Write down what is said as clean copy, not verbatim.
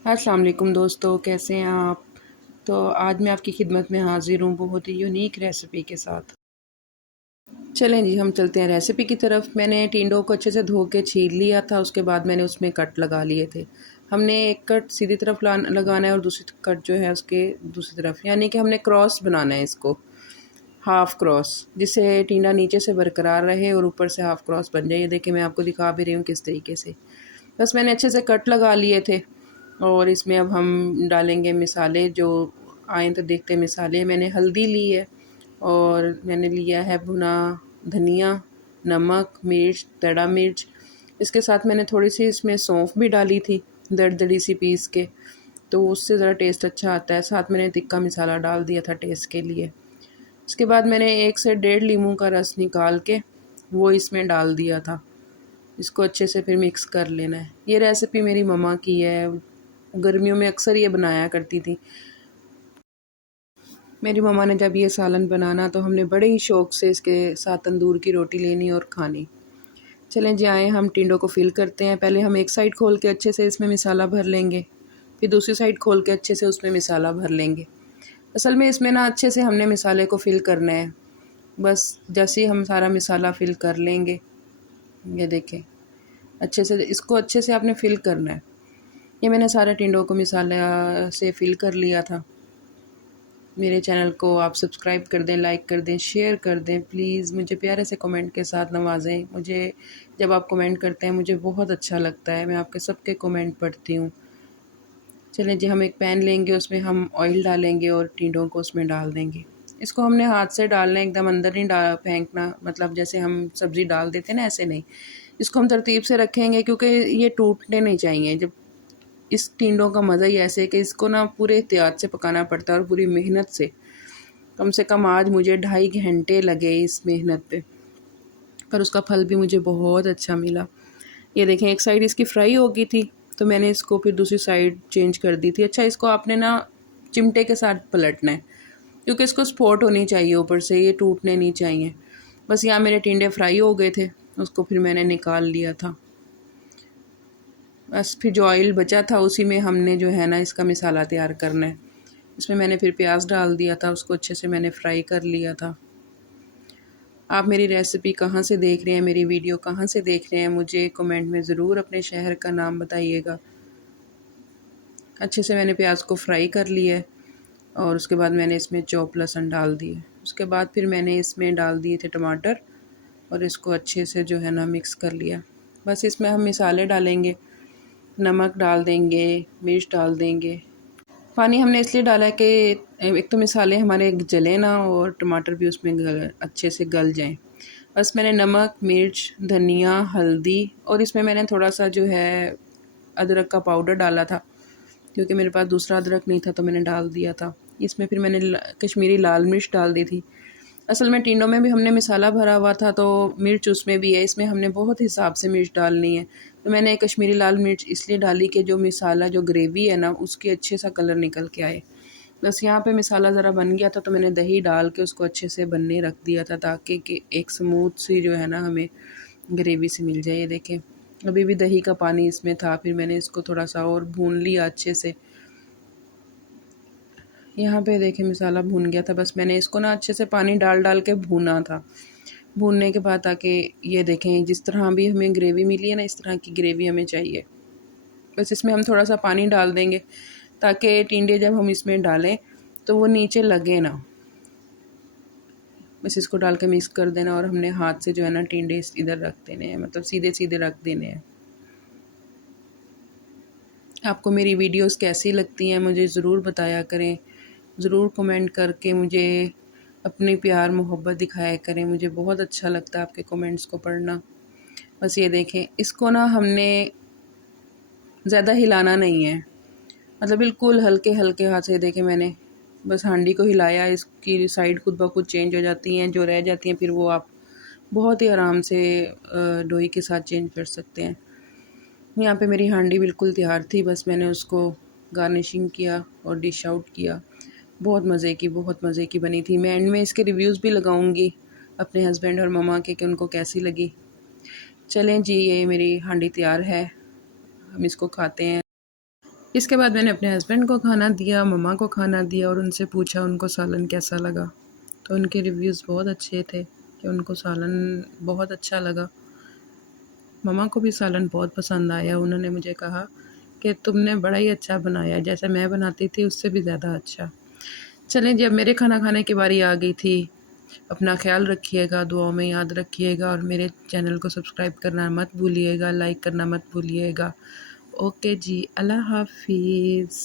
अस्सलाम वालेकुम दोस्तों, कैसे हैं आप। तो आज मैं आपकी खिदमत में हाज़िर हूँ बहुत ही यूनिक रेसिपी के साथ। चलें जी, हम चलते हैं रेसिपी की तरफ। मैंने टिंडों को अच्छे से धो के छील लिया था, उसके बाद मैंने उसमें कट लगा लिए थे। हमने एक कट सीधी तरफ लगाना है और दूसरी कट जो है उसके दूसरी तरफ, यानी कि हमने क्रॉस बनाना है इसको, हाफ़ क्रॉस, जिससे टिंडा नीचे से बरकरार रहे और ऊपर से हाफ़ क्रॉस बन जाए। ये देखिए, मैं आपको दिखा भी रही हूँ किस तरीके से। बस मैंने अच्छे से कट लगा लिए थे और इसमें अब हम डालेंगे मिसाले जो आएँ तो देखते हैं। मिसाले मैंने हल्दी ली है और मैंने लिया है भुना धनिया, नमक, मिर्च, दड़ा मिर्च। इसके साथ मैंने थोड़ी-सी इसमें सौंफ भी डाली थी, दरदरी सी पीस के, तो उससे ज़रा टेस्ट अच्छा आता है। साथ मैंने तिक्का मसाला डाल दिया था टेस्ट के लिए। उसके बाद मैंने 1 से डेढ़ लीमू का रस निकाल के वो इसमें डाल दिया था। इसको अच्छे से फिर मिक्स कर लेना है। ये रेसिपी मेरी मम्मा की है, गर्मियों में अक्सर ये बनाया करती थी। मेरी मम्मा ने जब ये सालन बनाना तो हमने बड़े ही शौक़ से इसके साथ तंदूर की रोटी लेनी और खानी। चलें जी, आएँ हम टिंडों को फ़िल करते हैं। पहले हम एक साइड खोल के अच्छे से इसमें मसाला भर लेंगे, फिर दूसरी साइड खोल के अच्छे से उसमें मसाला भर लेंगे। असल में इसमें ना अच्छे से हमने मसाले को फ़िल करना है। बस जैसे ही हम सारा मसाला फ़िल कर लेंगे, ये देखें, अच्छे से आपने फ़िल करना है। ये मैंने सारे टिंडों को मसाला से फ़िल कर लिया था। मेरे चैनल को आप सब्सक्राइब कर दें, लाइक कर दें, शेयर कर दें। प्लीज़ मुझे प्यारे से कमेंट के साथ नवाज़ें। मुझे जब आप कमेंट करते हैं मुझे बहुत अच्छा लगता है। मैं आपके सबके कमेंट पढ़ती हूँ। चलें जी, हम एक पैन लेंगे, उसमें हम ऑयल डालेंगे और टिंडों को उसमें डाल देंगे। इसको हमने हाथ से डालना है, एकदम अंदर नहीं फेंकना, मतलब जैसे हम सब्ज़ी डाल देते हैं ना, ऐसे नहीं। इसको हम तरतीब से रखेंगे क्योंकि ये टूटने नहीं चाहिए। जब इस टिंडों का मज़ा ही ऐसे है कि इसको ना पूरे एहतियात से पकाना पड़ता है और पूरी मेहनत से। कम से कम आज मुझे 2.5 घंटे लगे इस मेहनत पे, पर उसका फल भी मुझे बहुत अच्छा मिला। ये देखें, एक साइड इसकी फ्राई हो गई थी तो मैंने इसको फिर दूसरी साइड चेंज कर दी थी। अच्छा, इसको आपने ना चिमटे के साथ पलटना है क्योंकि इसको सपोर्ट होनी चाहिए ऊपर से, ये टूटने नहीं चाहिए। बस यहाँ मेरे टिंडे फ्राई हो गए थे, उसको फिर मैंने निकाल लिया था। बस फिर जो ऑयल बचा था उसी में हमने जो है ना इसका मसाला तैयार करना है। इसमें मैंने फिर प्याज डाल दिया था, उसको अच्छे से मैंने फ्राई कर लिया था। आप मेरी रेसिपी कहाँ से देख रहे हैं, मेरी वीडियो कहाँ से देख रहे हैं, मुझे कमेंट में ज़रूर अपने शहर का नाम बताइएगा। अच्छे से मैंने प्याज को फ्राई कर लिया है और उसके बाद मैंने इसमें चॉप लहसुन डाल दिए। उसके बाद फिर मैंने इसमें डाल दिए थे टमाटर और इसको अच्छे से जो है ना मिक्स कर लिया। बस इसमें हम मसाले डालेंगे, नमक डाल देंगे, मिर्च डाल देंगे। पानी हमने इसलिए डाला है कि एक तो मसाले हमारे जले ना और टमाटर भी उसमें अच्छे से गल जाएं। बस मैंने नमक, मिर्च, धनिया, हल्दी और इसमें मैंने थोड़ा सा जो है अदरक का पाउडर डाला था क्योंकि मेरे पास दूसरा अदरक नहीं था तो मैंने डाल दिया था। इसमें फिर मैंने कश्मीरी लाल मिर्च डाल दी थी। असल में टिंडों में भी हमने मसाला भरा हुआ था तो मिर्च उसमें भी है, इसमें हमने बहुत हिसाब से मिर्च डालनी है। तो मैंने कश्मीरी लाल मिर्च इसलिए डाली कि जो मसाला जो ग्रेवी है ना उसकी अच्छे सा कलर निकल के आए। बस यहाँ पे मसाला ज़रा बन गया था तो मैंने दही डाल के उसको अच्छे से बनने रख दिया था ताकि कि एक स्मूथ सी जो है ना हमें ग्रेवी सी मिल जाए। ये देखें, अभी भी दही का पानी इसमें था, फिर मैंने इसको थोड़ा सा और भून लिया अच्छे से। यहाँ पे देखें मसाला भून गया था, बस मैंने इसको ना अच्छे से पानी डाल डाल के भूना था। भूनने के बाद ताकि ये देखें जिस तरह भी हमें ग्रेवी मिली है ना, इस तरह की ग्रेवी हमें चाहिए। बस इसमें हम थोड़ा सा पानी डाल देंगे ताकि टिंडे जब हम इसमें डालें तो वो नीचे लगे ना। बस इसको डाल के मिक्स कर देना और हमने हाथ से जो है ना टिंडे इधर रख देने हैं, मतलब सीधे सीधे रख देने हैं। आपको मेरी वीडियोस कैसी लगती हैं मुझे ज़रूर बताया करें। ज़रूर कमेंट करके मुझे अपनी प्यार मोहब्बत दिखाया करें। मुझे बहुत अच्छा लगता है आपके कमेंट्स को पढ़ना। बस ये देखें, इसको ना हमने ज़्यादा हिलाना नहीं है, मतलब बिल्कुल हल्के हल्के हाथ से। देखें, मैंने बस हांडी को हिलाया, इसकी साइड खुद ब खुद चेंज हो जाती हैं, जो रह जाती हैं फिर वो आप बहुत ही आराम से लोई के साथ चेंज कर सकते हैं। यहाँ पे मेरी हांडी बिल्कुल तैयार थी, बस मैंने उसको गार्निशिंग किया और डिश आउट किया। बहुत मज़े की बनी थी। मैं एंड में इसके रिव्यूज़ भी लगाऊंगी अपने हस्बैंड और ममा के कि उनको कैसी लगी। चलें जी, ये मेरी हांडी तैयार है, हम इसको खाते हैं। इसके बाद मैंने अपने हस्बैंड को खाना दिया, मम्मा को खाना दिया और उनसे पूछा उनको सालन कैसा लगा। तो उनके रिव्यूज़ बहुत अच्छे थे कि उनको सालन बहुत अच्छा लगा। मम्मा को भी सालन बहुत पसंद आया। उन्होंने मुझे कहा कि तुमने बड़ा ही अच्छा बनाया, जैसे मैं बनाती थी उससे भी ज़्यादा अच्छा। चलें जी, अब मेरे खाना खाने की बारी आ गई थी। अपना ख़्याल रखिएगा, दुआओं में याद रखिएगा और मेरे चैनल को सब्सक्राइब करना मत भूलिएगा, लाइक करना मत भूलिएगा। ओके जी, अल्लाह हाफ़िज़।